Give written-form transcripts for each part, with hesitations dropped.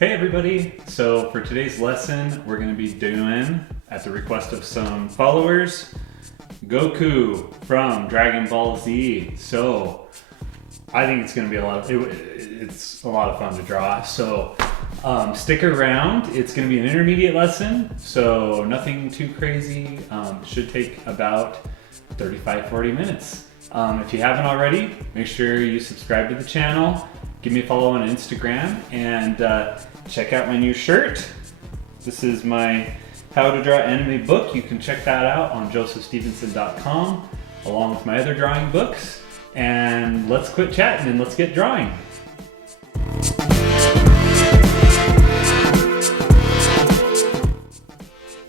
Hey everybody! So for today's lesson, we're going to be doing, at the request of some followers, Goku from Dragonball Z. So I think it's going to be it's a lot of fun to draw. So stick around. It's going to be an intermediate lesson, so nothing too crazy. It should take about 35-40 minutes. If you haven't already, make sure you subscribe to the channel. Give me a follow on Instagram and check out my new shirt. This is my How to Draw Anime book. You can check that out on josephstevenson.com along with my other drawing books. And let's quit chatting and let's get drawing.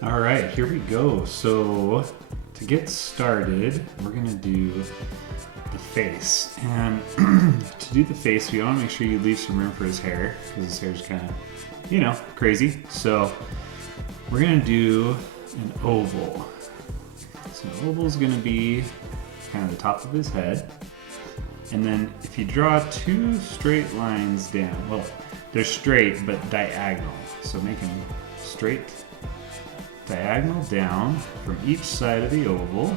All right, here we go. So to get started, we're gonna do the face. And to do the face, we want to make sure you leave some room for his hair, because his hair is kind of, crazy. So we're going to do an oval. So the oval is going to be kind of the top of his head. And then if you draw two straight lines down, well, they're straight but diagonal. So make them straight diagonal down from each side of the oval.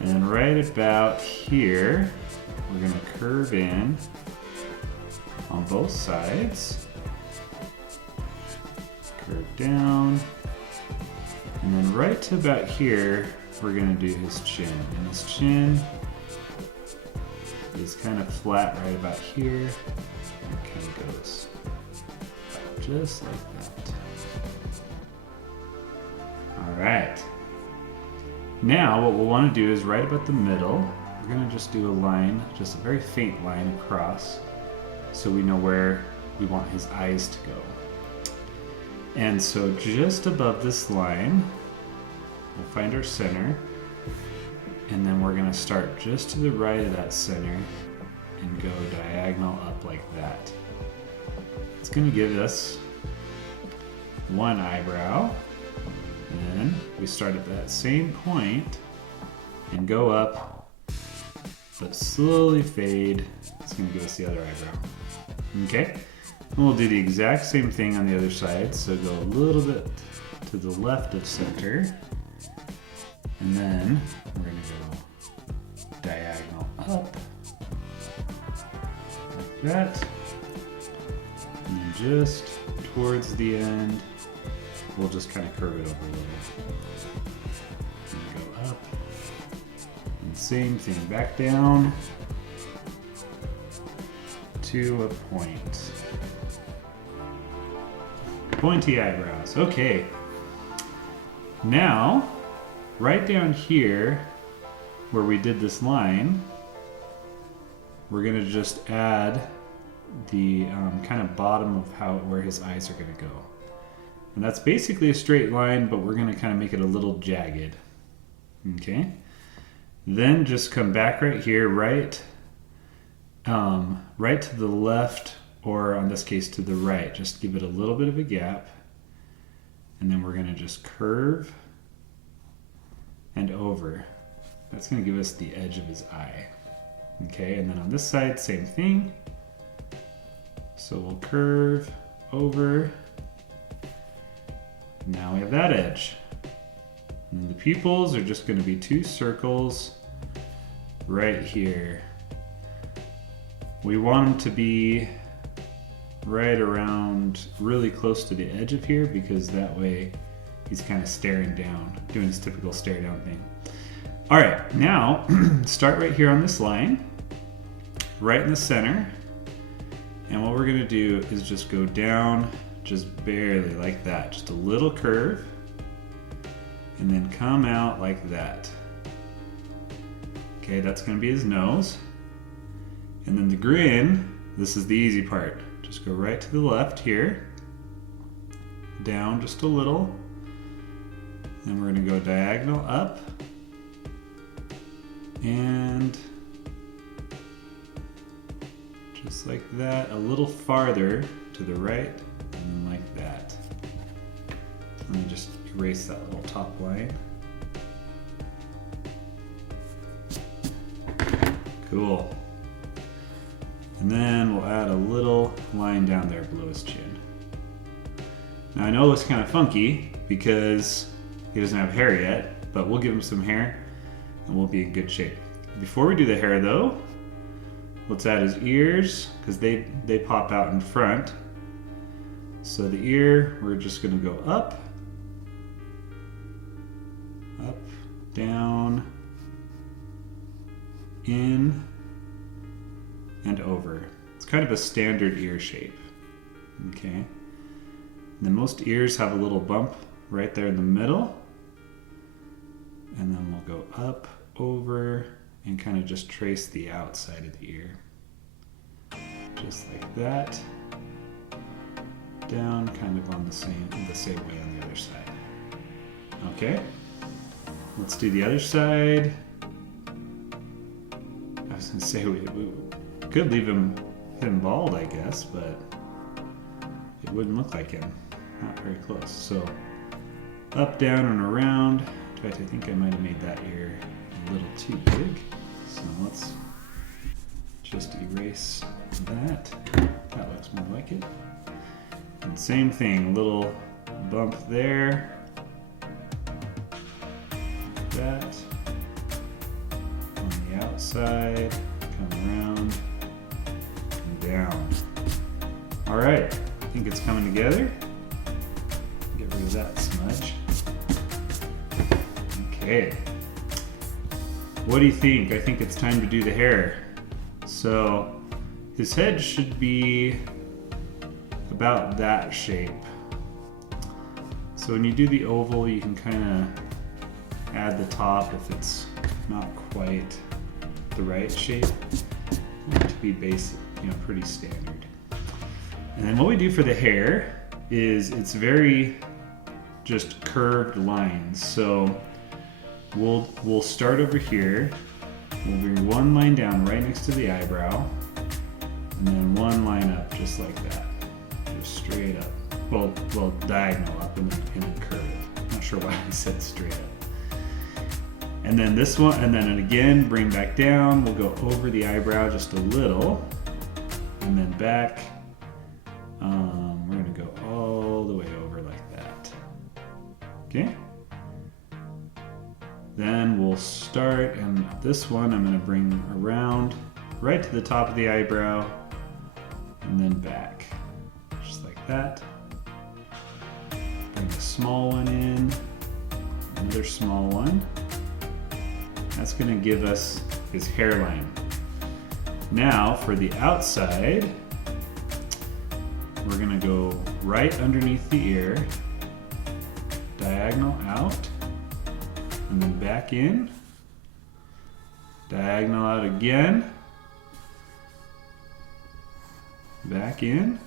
And then right about here, we're going to curve in on both sides. Curve down. And then right to about here, we're going to do his chin. And his chin is kind of flat right about here. And it kind of goes just like that. All right. Now what we'll want to do is right about the middle, we're going to just do a line, just a very faint line across, so we know where we want his eyes to go. And so just above this line, we'll find our center, and then we're going to start just to the right of that center and go diagonal up like that. It's going to give us one eyebrow. And then we start at that same point and go up, but slowly fade. It's going to give us the other eyebrow. Okay? And we'll do the exact same thing on the other side. So go a little bit to the left of center. And then we're going to go diagonal up. Like that. And then just towards the end, we'll just kind of curve it over a little. And go up. And same thing, back down to a point. Pointy eyebrows. Okay. Now, right down here where we did this line, we're going to just add the kind of bottom of where his eyes are going to go. And that's basically a straight line, but we're going to kind of make it a little jagged. Okay? Then just come back right here, right to the left, or in this case to the right. Just give it a little bit of a gap. And then we're going to just curve and over. That's going to give us the edge of his eye. Okay? And then on this side, same thing. So we'll curve over. Now we have that edge. And the pupils are just going to be two circles right here. We want them to be right around, really close to the edge of here, because that way he's kind of staring down, doing his typical stare down thing. All right, now start right here on this line, right in the center. And what we're going to do is just go down just barely like that, just a little curve, and then come out like that. Okay, that's going to be his nose. And then the grin, this is the easy part. Just go right to the left here, down just a little, then we're going to go diagonal up, and just like that, a little farther to the right. And like that. Let me just erase that little top line. Cool. And then we'll add a little line down there below his chin. Now I know it looks kind of funky because he doesn't have hair yet, but we'll give him some hair and we'll be in good shape. Before we do the hair though, let's add his ears because they pop out in front. So the ear, we're just gonna go up, down, in, and over. It's kind of a standard ear shape, okay? And then most ears have a little bump right there in the middle. And then we'll go up, over, and kind of just trace the outside of the ear. Just like that. Down, kind of on the same way on the other side. Okay, let's do the other side. I was gonna say we could leave him bald, I guess, but it wouldn't look like him. Not very close. So up, down, and around. In fact, I think I might have made that ear a little too big. So let's just erase that. That looks more like it. And same thing, a little bump there. Like that. On the outside, come around and down. All right, I think it's coming together. Get rid of that smudge. Okay. What do you think? I think it's time to do the hair. So his head should be about that shape. So when you do the oval, you can kind of add the top if it's not quite the right shape. To be basic, pretty standard. And then what we do for the hair is it's very just curved lines. So we'll start over here. We'll bring one line down right next to the eyebrow, and then one line up just like that. Just straight up. Well, diagonal up and then curve it. I'm not sure why I said straight up. And then this one, and then again, bring back down. We'll go over the eyebrow just a little, and then back. We're gonna go all the way over like that. Okay? Then we'll start, and this one I'm gonna bring around right to the top of the eyebrow, and then back, just like that. Bring a small one in, another small one. That's gonna give us his hairline. Now for the outside, we're gonna go right underneath the ear, diagonal out, and then back in, diagonal out again, back in,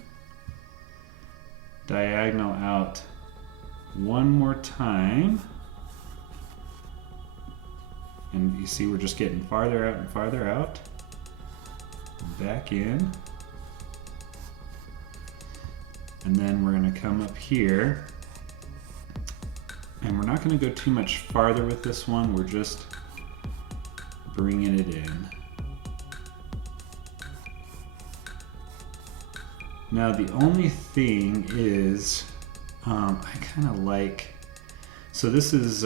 diagonal out one more time, and you see we're just getting farther out and farther out, back in, and then we're going to come up here, and we're not going to go too much farther with this one, we're just bringing it in. Now the only thing is, I kind of like, so this is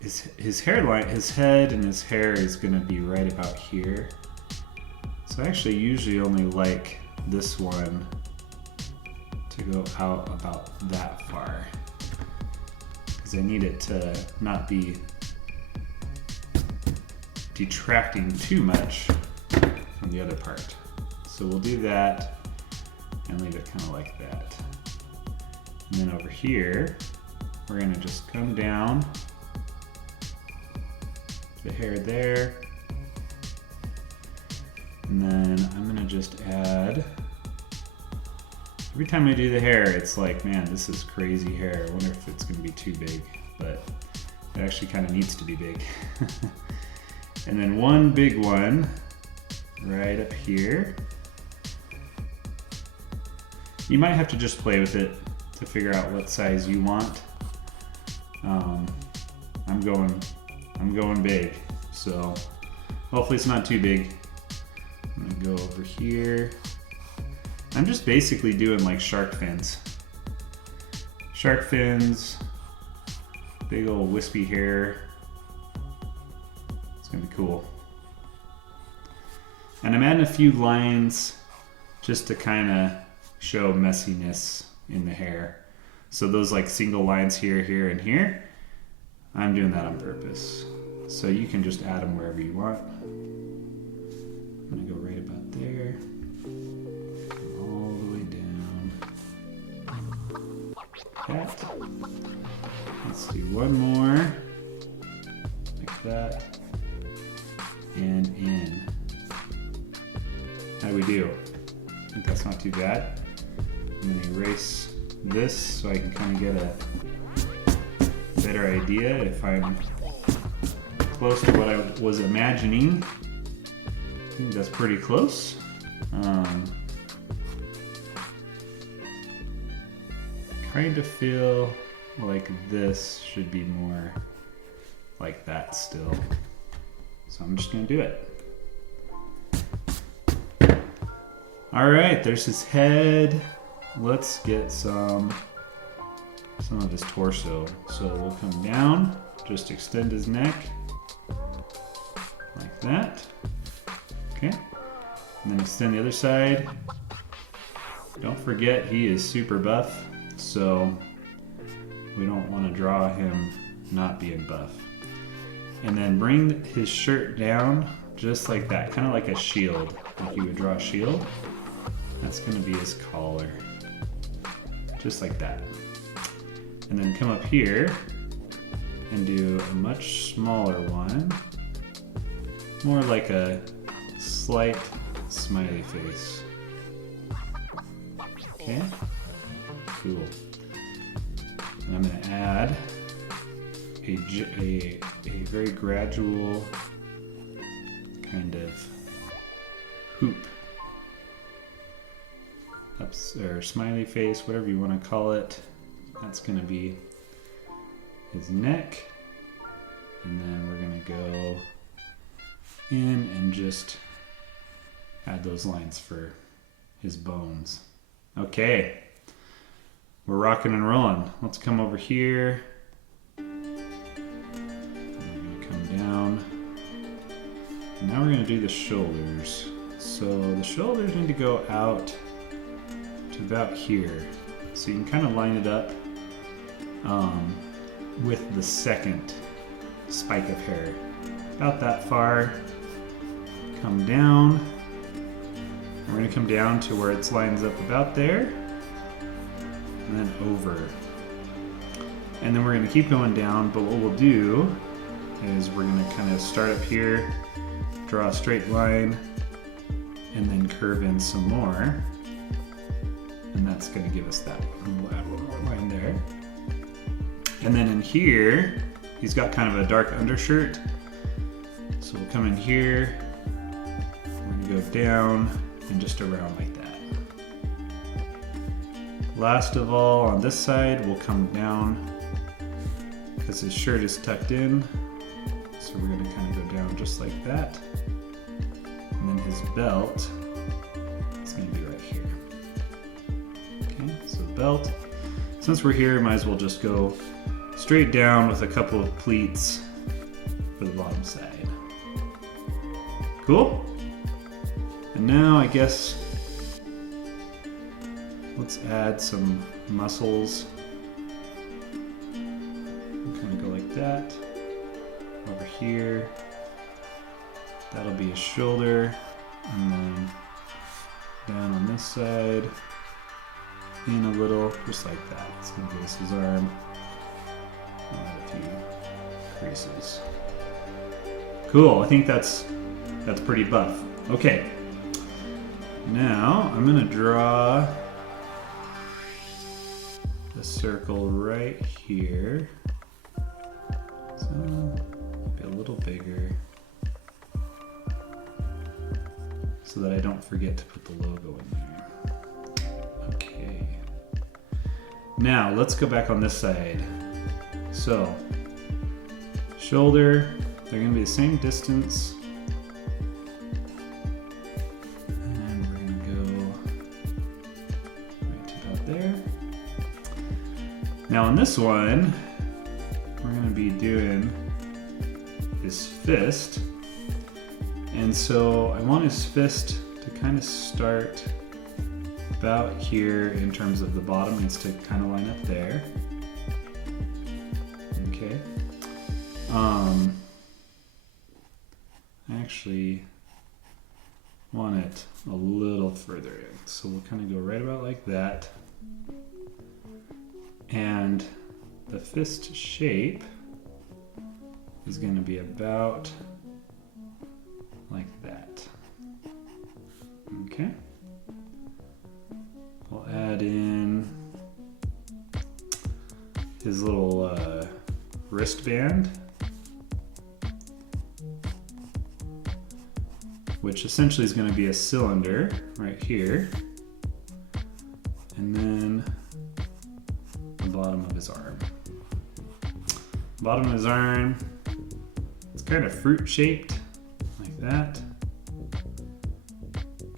his hairline, his head and his hair is going to be right about here. So I actually usually only like this one to go out about that far, because I need it to not be detracting too much from the other part. So we'll do that and leave it kind of like that. And then over here, we're gonna just come down the hair there. And then I'm gonna just add, every time I do the hair, it's like, man, this is crazy hair. I wonder if it's gonna be too big, but it actually kind of needs to be big. And then one big one right up here. You might have to just play with it to figure out what size you want. I'm going big, so hopefully it's not too big. I'm gonna go over here. I'm just basically doing like shark fins. Shark fins, big old wispy hair. It's gonna be cool. And I'm adding a few lines just to kind of show messiness in the hair. So those like single lines here, here, and here, I'm doing that on purpose. So you can just add them wherever you want. I'm gonna go right about there. All the way down. That. Let's do one more. Like that. And in. How do we do? I think that's not too bad. I'm gonna erase this so I can kind of get a better idea if I'm close to what I was imagining. I think that's pretty close. Kind of feel like this should be more like that still. So I'm just gonna do it. All right, there's his head. Let's get some of his torso. So we'll come down, just extend his neck like that. Okay, and then extend the other side. Don't forget he is super buff, so we don't want to draw him not being buff. And then bring his shirt down just like that, kind of like a shield. Like you would draw a shield. That's going to be his collar. Just like that. And then come up here and do a much smaller one. More like a slight smiley face. Okay, cool. And I'm going to add a very gradual kind of hoop. Or smiley face, whatever you want to call it. That's going to be his neck. And then we're going to go in and just add those lines for his bones. Okay, we're rocking and rolling. Let's come over here. I'm going to come down. And now we're going to do the shoulders. So the shoulders need to go out to about here. So you can kind of line it up with the second spike of hair. About that far. Come down. We're going to come down to where it lines up about there. And then over. And then we're going to keep going down, but what we'll do is we're going to kind of start up here, draw a straight line, and then curve in some more. And that's going to give us that. We'll add one more line there. And then in here, he's got kind of a dark undershirt. So we'll come in here, we're going to go down and just around like that. Last of all, on this side, we'll come down because his shirt is tucked in. So we're going to kind of go down just like that. And then his belt is going to be right here. Okay, so the belt. Since we're here, might as well just go straight down with a couple of pleats for the bottom side. Cool? And now I guess let's add some muscles. Kind of go like that. Over here. That'll be his shoulder. And then down on this side. In a little, just like that. It's going to give us his arm. I'll add a few creases. Cool, I think that's pretty buff. Okay. Now I'm going to draw a circle right here. So be a little bigger so that I don't forget to put the logo in there. Okay. Now let's go back on this side. So shoulder, they're going to be the same distance. there. Now on this one, we're gonna be doing his fist. And so I want his fist to kind of start about here in terms of the bottom. Needs to kind of line up there. Okay. I actually want it a little further in. So we'll kind of go right about like that. And the fist shape is going to be about like that. Okay. We'll add in his little wristband, which essentially is going to be a cylinder right here, and then the bottom of his arm. Bottom of his arm, it's kind of fruit shaped like that,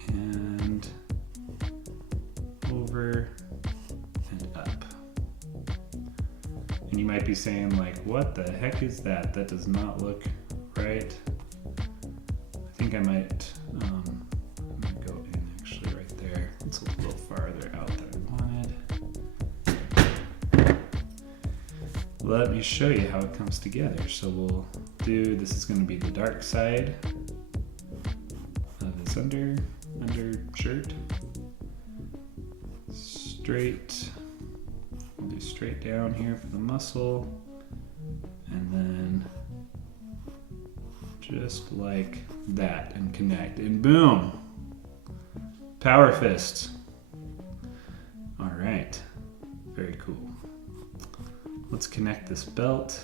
and over and up. And you might be saying like, what the heck is that? That does not look right. I think I might go in actually right there. It's a little farther out than I wanted. Let me show you how it comes together. So we'll do, this is going to be the dark side of his undershirt. Straight, we'll do straight down here for the muscle, and then just like that, and connect, and boom, power fist. All right, very cool. Let's connect this belt.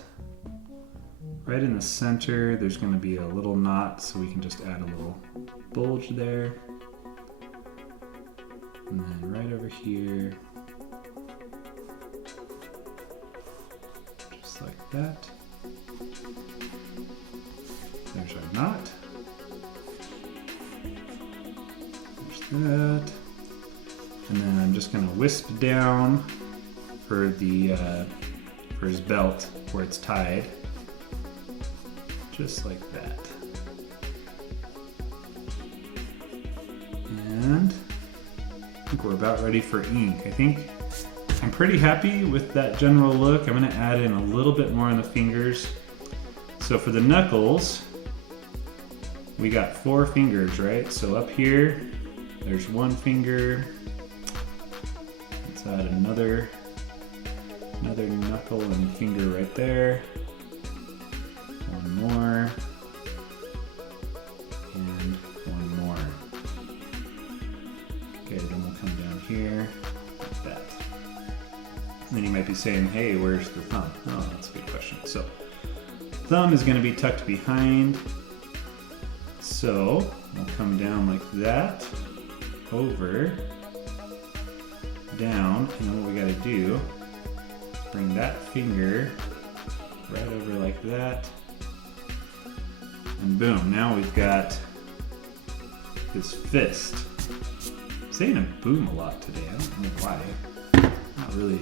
Right in the center, there's going to be a little knot, so we can just add a little bulge there. And then right over here, just like that. There's our knot. There's that. And then I'm just gonna wisp down for the for his belt where it's tied, just like that. And I think we're about ready for ink. I think I'm pretty happy with that general look. I'm gonna add in a little bit more on the fingers. So for the knuckles, we got 4 fingers, right? So up here, there's 1 finger. Let's add another knuckle and finger right there. 1 more. And 1 more. Okay, then we'll come down here like that. And then you might be saying, hey, where's the thumb? Oh, that's a good question. So, thumb is going to be tucked behind. So, we'll come down like that, over, down, and then what we got to do is bring that finger right over like that, and boom, now we've got his fist. I'm saying a boom a lot today, I don't know why. Not really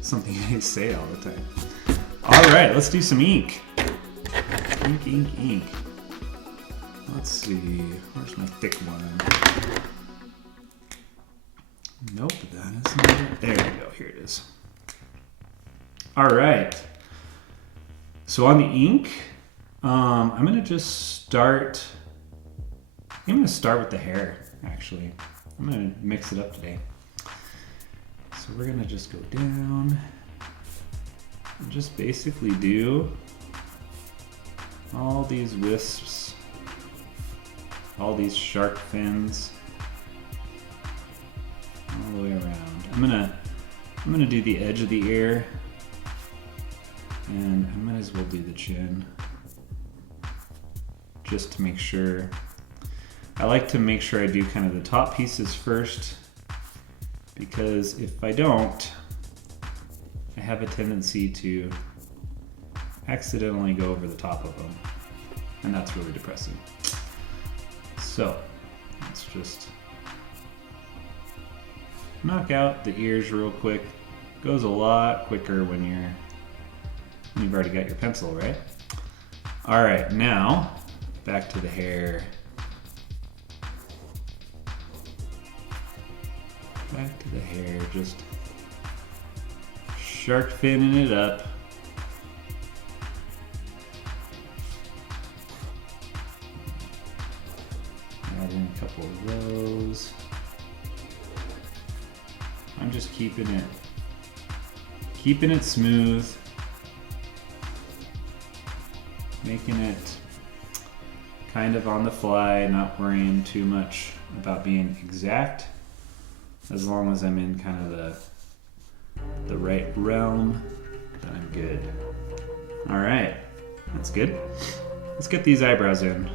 something I say all the time. Alright, let's do some ink. Ink, ink, ink. Let's see, where's my thick one? Nope, that isn't it. There we go, here it is. Alright, so on the ink, I'm gonna just start, I'm gonna start with the hair, actually. I'm gonna mix it up today. So we're gonna just go down and just basically do all these wisps, all these shark fins, all the way around. I'm gonna do the edge of the ear, and I might as well do the chin, just to make sure. I like to make sure I do kind of the top pieces first, because if I don't, I have a tendency to accidentally go over the top of them, and that's really depressing. So let's just knock out the ears real quick. Goes a lot quicker when you've already got your pencil, right? All right, now back to the hair. Back to the hair, just shark finning it up. Add in a couple of those. I'm just keeping it smooth, making it kind of on the fly, not worrying too much about being exact, as long as I'm in kind of the right realm, then I'm good. All right, that's good. Let's get these eyebrows in.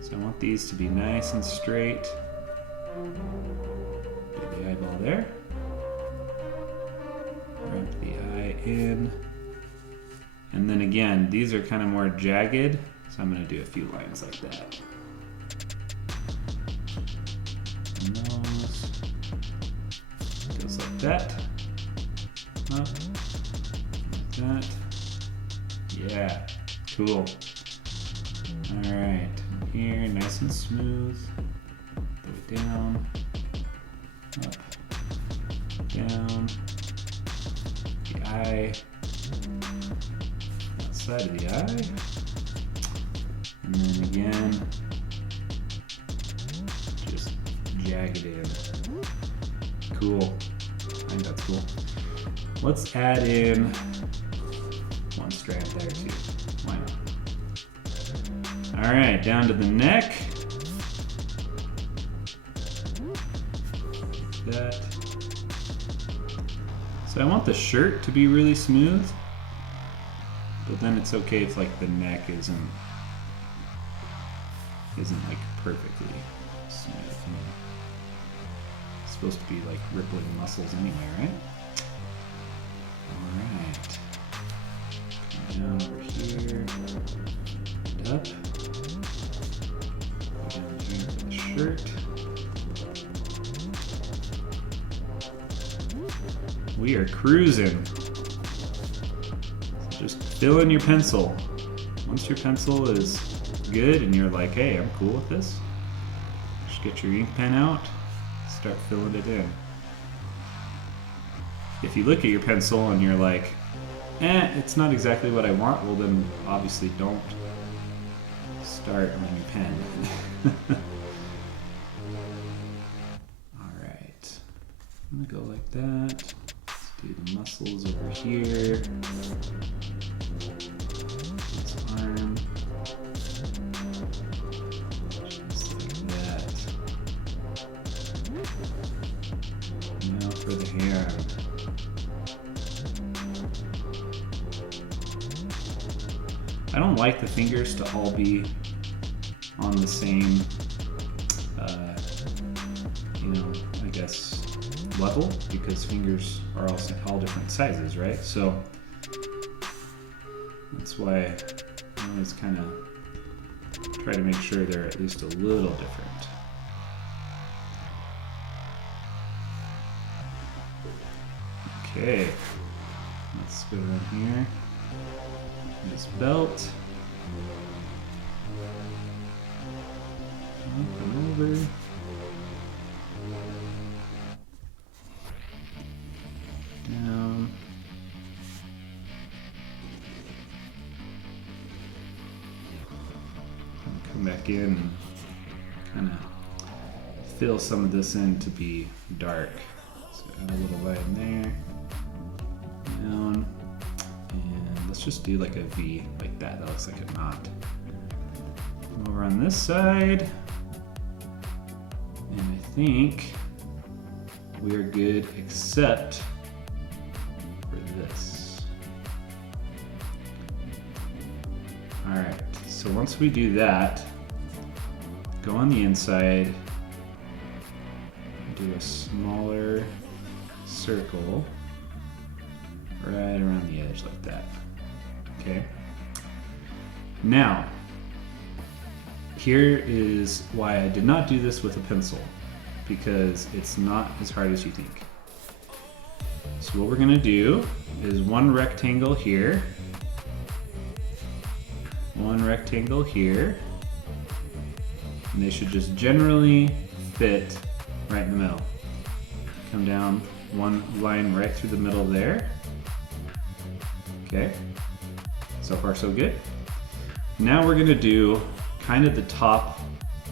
So I want these to be nice and straight. Get the eyeball there. Wrap the eye in. And then again, these are kind of more jagged, so I'm going to do a few lines like that. And those goes like that. Up. Like that. Yeah, cool. Alright, here, nice and smooth. The way down. Up. Down. The eye. Outside of the eye. And then again, just jag it in. Cool. I think that's cool. Let's add in one strand there too. Why not? All right, down to the neck. Like that. So I want the shirt to be really smooth, but then it's okay if like the neck isn't like perfectly smooth. It's supposed to be like rippling muscles anyway, right? Alright. Come down over here. And up. Go down here for the shirt. We are cruising. Just fill in your pencil. Once your pencil is good and you're like, hey, I'm cool with this, just get your ink pen out, start filling it in. If you look at your pencil and you're like, it's not exactly what I want, well then obviously don't start on your pen. Alright, I'm gonna go like that. Let's do the muscles over here. This arm. Just like that. Now for the hand. I don't like the fingers to all be on the same, I guess, level, because fingers are all different sizes, right? So that's why I always kind of try to make sure they're at least a little different. Okay, let's go around here. This belt. Up and over. Down. Come back in and kind of fill some of this in to be dark. So add a little line there. Down. And let's just do like a V like that. That looks like a knot. Over on this side. And I think we're good except for this. Alright, so once we do that, go on the inside, do a smaller circle right around the edge like that. Okay. Now, here is why I did not do this with a pencil. because it's not as hard as you think. So what we're gonna do is one rectangle here, one rectangle here, and they should just generally fit right in the middle. Come down one line right through the middle there. Okay, so far so good. Now we're gonna do kind of the top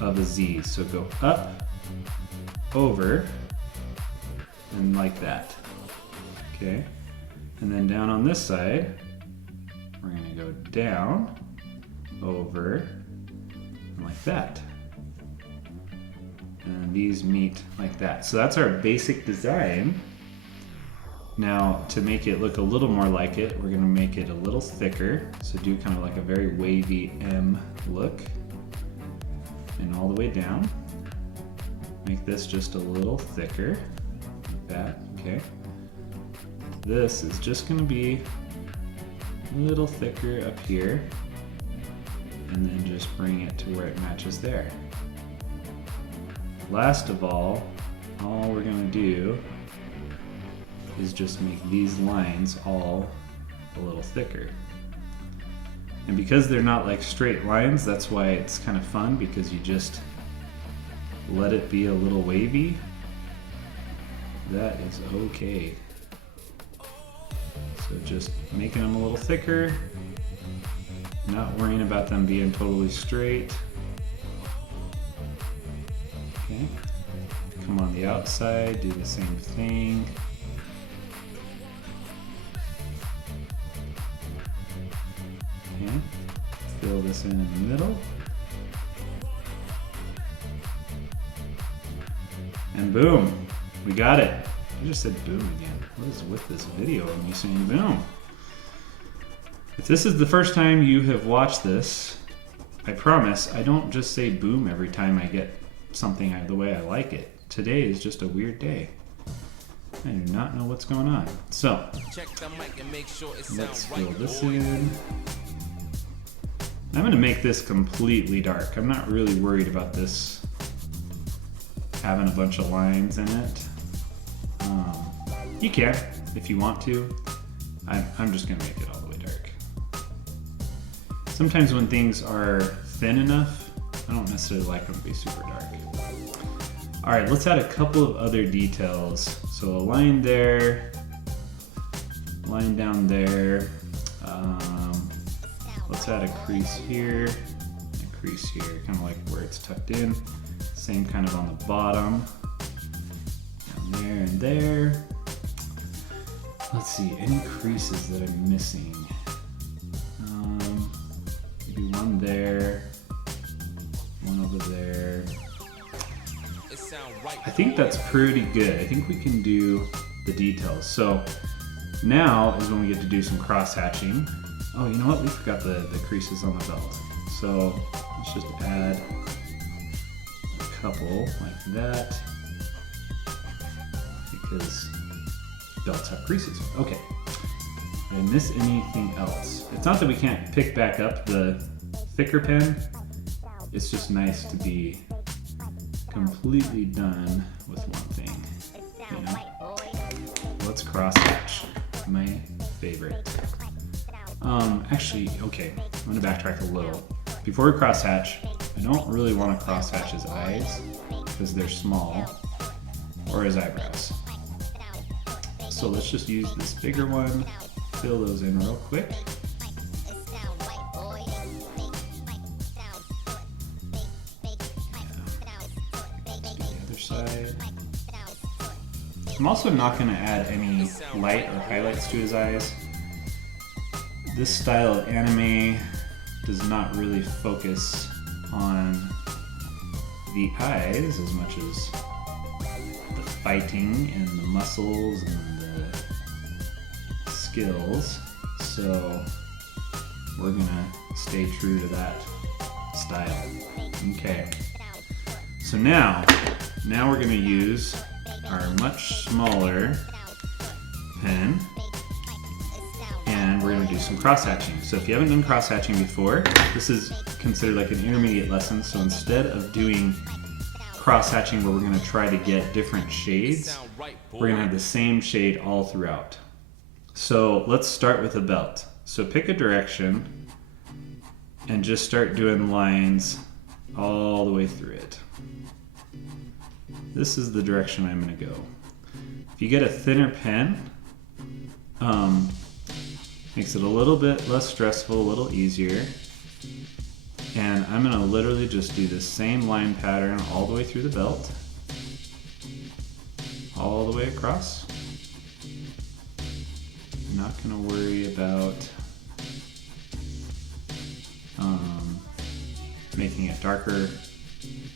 of a Z. So go up, over, and like that. Okay, and then down on this side, we're gonna go down, over, and like that. And these meet like that. So that's our basic design. Now, to make it look a little more like it, we're gonna make it a little thicker. So do kind of like a very wavy M look. And all the way down. Make this just a little thicker, like that, okay? This is just gonna be a little thicker up here. And then just bring it to where it matches there. Last of all we're gonna do is just make these lines all a little thicker. And because they're not like straight lines, that's why it's kind of fun, because you just let it be a little wavy. That is okay. So just making them a little thicker, not worrying about them being totally straight. Okay. Come on the outside, do the same thing. Okay. Fill this in the middle. And boom, we got it. I just said boom again. What is with this video of me saying boom? If this is the first time you have watched this, I promise I don't just say boom every time I get something the way I like it. Today is just a weird day. I do not know what's going on. So, let's fill this in. I'm gonna make this completely dark. I'm not really worried about this having a bunch of lines in it. You can, if you want to. I'm just gonna make it all the way dark. Sometimes when things are thin enough, I don't necessarily like them to be super dark. All right, let's add a couple of other details. So a line there, line down there. Let's add a crease here, a crease here, kind of like where it's tucked in. Same kind of on the bottom. Down there and there. Let's see, any creases that I'm missing? Maybe one there, one over there. I think that's pretty good. I think we can do the details. So now is when we get to do some cross hatching. Oh, you know what? We forgot the creases on the belt. So let's just add a couple like that, because belts have creases. Okay. Did I miss anything else? It's not that we can't pick back up the thicker pen. It's just nice to be completely done with one thing. You know? Let's cross hatch. My favorite. Actually, okay, I'm gonna backtrack a little. Before we cross hatch, I don't really want to cross hatch his eyes because they're small, or his eyebrows. So let's just use this bigger one, fill those in real quick. Side. I'm also not going to add any light or highlights to his eyes. This style of anime does not really focus on the eyes as much as the fighting and the muscles and the skills. So we're going to stay true to that style. Okay. So now we're going to use our much smaller pen, and we're going to do some cross-hatching. So if you haven't done cross-hatching before, this is considered like an intermediate lesson. So instead of doing cross-hatching where we're going to try to get different shades. We're going to have the same shade all throughout. So let's start with a belt. So pick a direction and just start doing lines all the way through it. This is the direction I'm going to go. If you get a thinner pen, makes it a little bit less stressful, a little easier. And I'm going to literally just do the same line pattern all the way through the belt, all the way across. I'm not going to worry about making it darker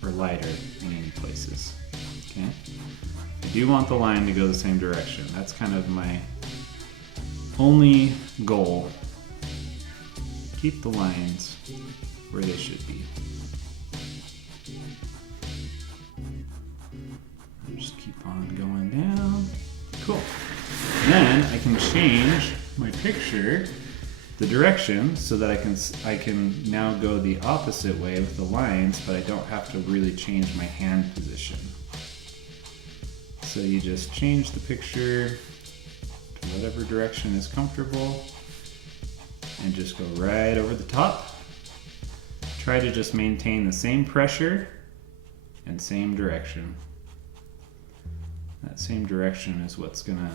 or lighter in any places. Okay? I do want the line to go the same direction. That's kind of my only goal. Keep the lines where they should be. Just keep on going down. Cool. Then I can change my picture, the direction, so that I can now go the opposite way with the lines, but I don't have to really change my hand position. So you just change the picture to whatever direction is comfortable and just go right over the top. Try to just maintain the same pressure and same direction. That same direction is what's gonna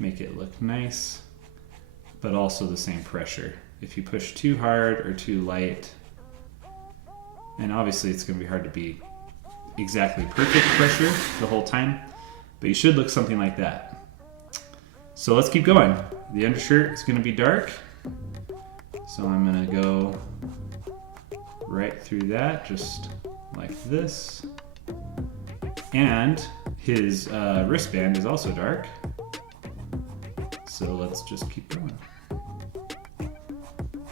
make it look nice, but also the same pressure. If you push too hard or too light, and obviously it's gonna be hard to be exactly perfect pressure the whole time, but you should look something like that. So let's keep going. The undershirt is gonna be dark, so I'm gonna go right through that, just like this. And his wristband is also dark, so let's just keep going.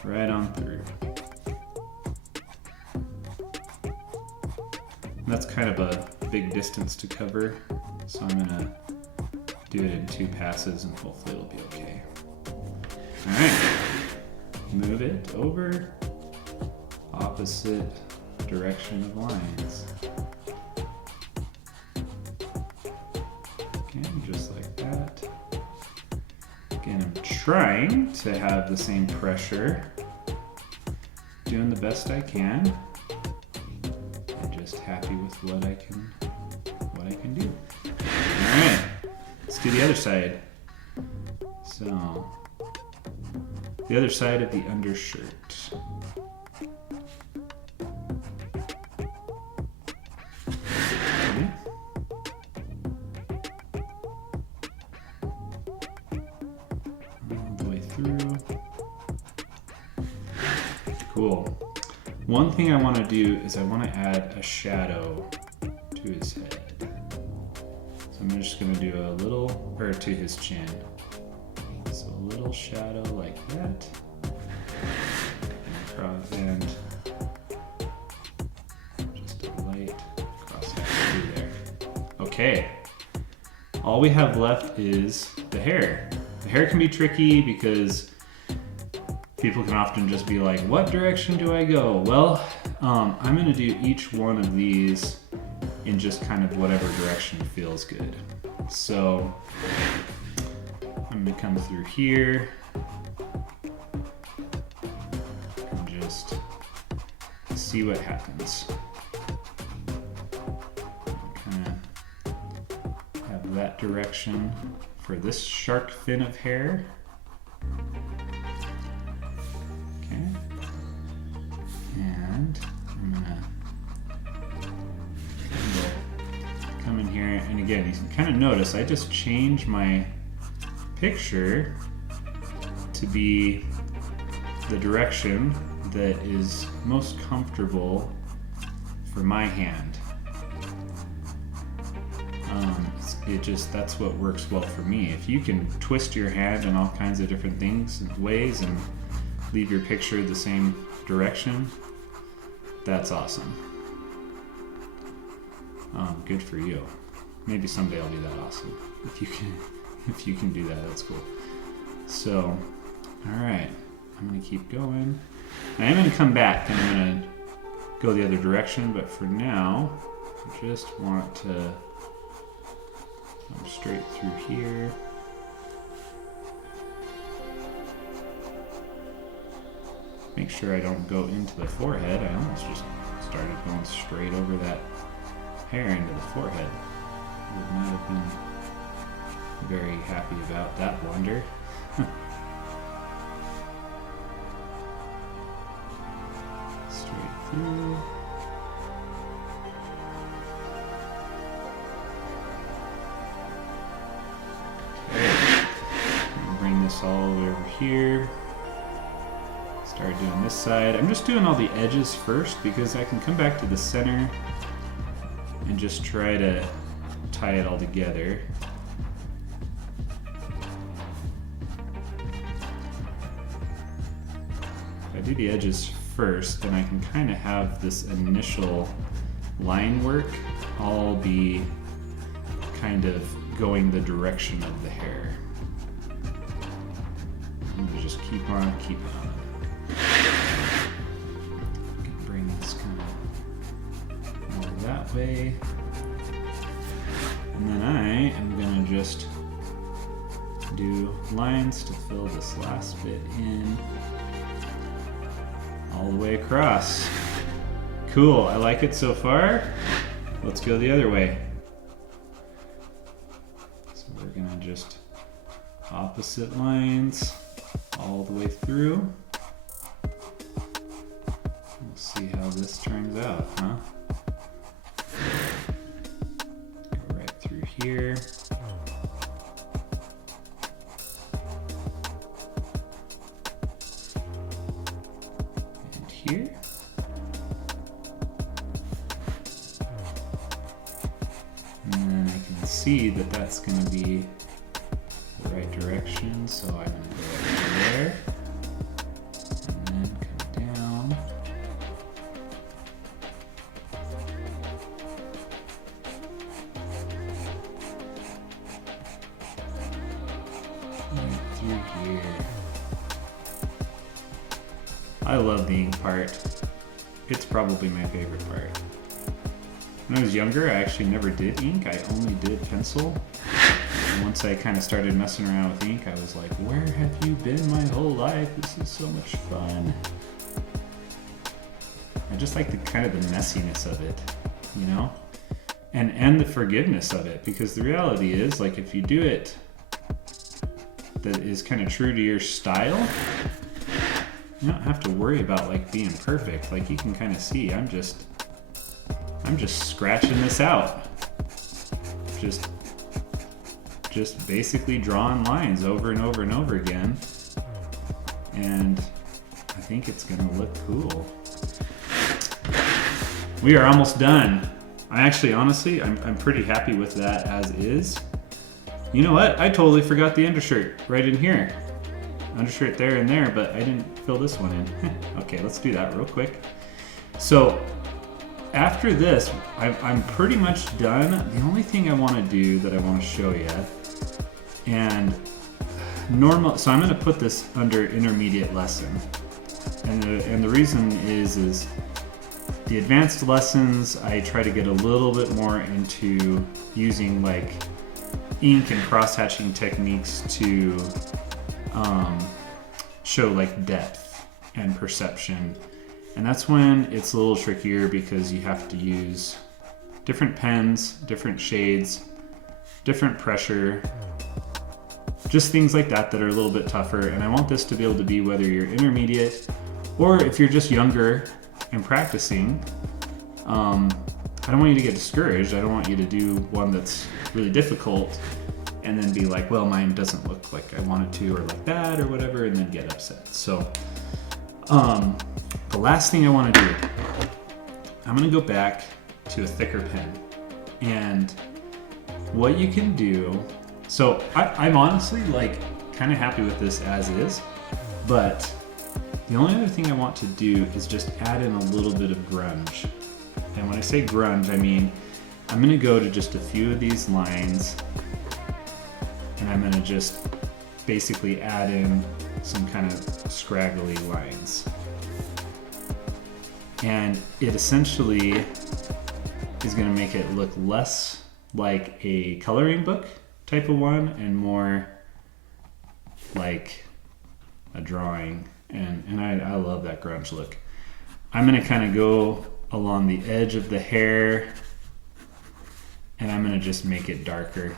Right on through. That's kind of a big distance to cover, so I'm gonna do it in 2 passes and hopefully it'll be okay. All right, move it over, opposite direction of lines. Okay, just like that. Again, I'm trying to have the same pressure, doing the best I can, and just happy with what I can do. All right, let's do the other side. So, the other side of the undershirt. Okay. All the way through. Cool. One thing I want to do is I want to add a shadow to his head. So I'm just going to do a little, or to his chin. So a little shadow like that. And just a light cross through there. Okay. All we have left is the hair. The hair can be tricky because people can often just be like, what direction do I go? Well, I'm going to do each one of these in just kind of whatever direction feels good. So I'm going to come through here and just see what happens. Kind of have that direction for this shark fin of hair. Okay. And I'm gonna come in here, and again, you can kind of notice I just changed my picture to be the direction that is most comfortable for my hand. That's what works well for me. If you can twist your hand in all kinds of different things and ways and leave your picture the same direction, that's awesome. Good for you. Maybe someday I'll be that awesome. If you can do that, that's cool. So, all right, I'm gonna keep going. I am gonna come back and I'm gonna go the other direction, but for now, I just want to come straight through here. Make sure I don't go into the forehead. I almost just started going straight over that hair into the forehead. Would not have been very happy about that blunder. Straight through. Okay. Bring this all over here. Start doing this side. I'm just doing all the edges first because I can come back to the center and just try to tie it all together. If I do the edges first, then I can kind of have this initial line work all be kind of going the direction of the hair. I'm gonna just keep on keeping on. Bring this kind of over that way. And then I am gonna just do lines to fill this last bit in all the way across. Cool, I like it so far. Let's go the other way. So we're gonna just opposite lines all the way through. We'll see how this turns out, huh? Go right through here. And here. And then I can see that that's going to be the right direction, so I'm going to go right there. And then come down. Right through here. I love the ink part. It's probably my favorite part. When I was younger, I actually never did ink. I only did pencil. And once I kind of started messing around with ink, I was like, where have you been my whole life? This is so much fun. I just like the kind of the messiness of it, you know? And the forgiveness of it, because the reality is, like, if you do it that is kind of true to your style, you don't have to worry about like being perfect. Like, you can kind of see, I'm just scratching this out. Just basically drawing lines over and over and over again. And I think it's gonna look cool. We are almost done. Honestly, I'm pretty happy with that as is. You know what? I totally forgot the undershirt right in here. Undershirt there and there, but I didn't fill this one in. Okay, let's do that real quick. So after this, I'm pretty much done. The only thing I want to do that I want to show you, so I'm going to put this under intermediate lesson, and the reason is the advanced lessons I try to get a little bit more into using like ink and cross-hatching techniques to show like depth and perception. And that's when it's a little trickier because you have to use different pens, different shades, different pressure, just things like that are a little bit tougher. And I want this to be able to be whether you're intermediate or if you're just younger and practicing. I don't want you to get discouraged. I don't want you to do one that's really difficult and then be like, well, mine doesn't look like I want it to, or like that, or whatever, and then get upset. So the last thing I want to do, I'm going to go back to a thicker pen. And what you can do, so I'm honestly like kind of happy with this as is, but the only other thing I want to do is just add in a little bit of grunge. And when I say grunge, I mean, I'm going to go to just a few of these lines, and I'm going to just basically add in some kind of scraggly lines. And it essentially is going to make it look less like a coloring book type of one and more like a drawing. And I love that grunge look. I'm going to kind of go along the edge of the hair, and I'm going to just make it darker.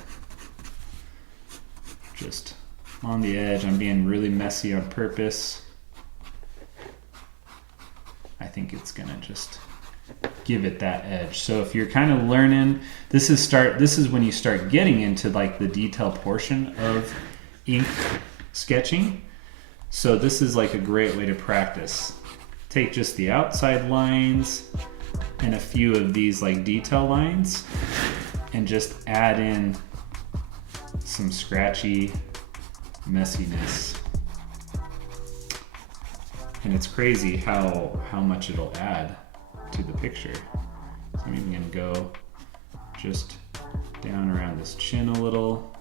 Just on the edge. I'm being really messy on purpose. I think it's going to just give it that edge. So if you're kind of learning, this is when you start getting into like the detail portion of ink sketching. So this is like a great way to practice. Take just the outside lines and a few of these like detail lines and just add in some scratchy messiness. And it's crazy how much it'll add to the picture. So I'm even gonna go just down around this chin a little.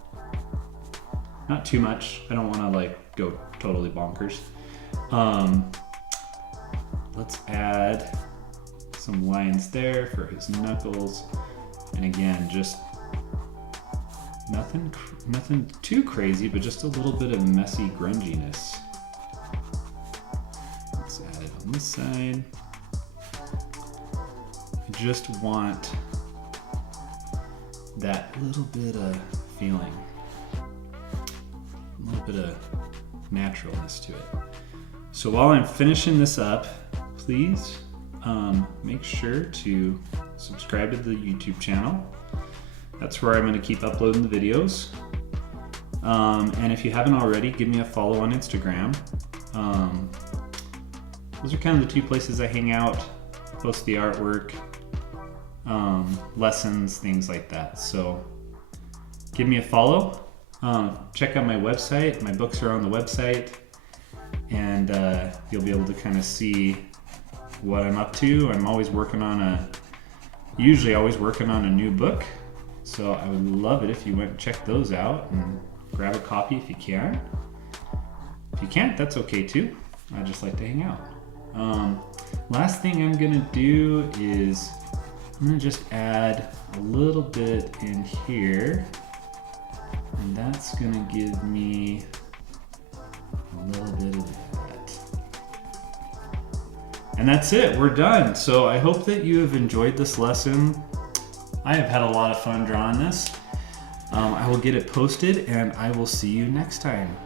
Not too much. I don't wanna like go totally bonkers. Let's add some lines there for his knuckles. And again, just nothing too crazy, but just a little bit of messy grunginess. Let's add it on this side. I just want that little bit of feeling, a little bit of naturalness to it. So while I'm finishing this up, please make sure to subscribe to the YouTube channel. That's where I'm going to keep uploading the videos. And if you haven't already, give me a follow on Instagram. Those are kind of the two places I hang out, post the artwork, lessons, things like that. So give me a follow. Check out my website. My books are on the website, and you'll be able to kind of see what I'm up to. I'm usually always working on a new book. So I would love it if you went and check those out and grab a copy if you can. If you can't, that's okay too. I just like to hang out. Last thing I'm gonna do is I'm gonna just add a little bit in here, and that's gonna give me a little bit of that. And that's it, we're done. So I hope that you have enjoyed this lesson. I have had a lot of fun drawing this. I will get it posted, and I will see you next time.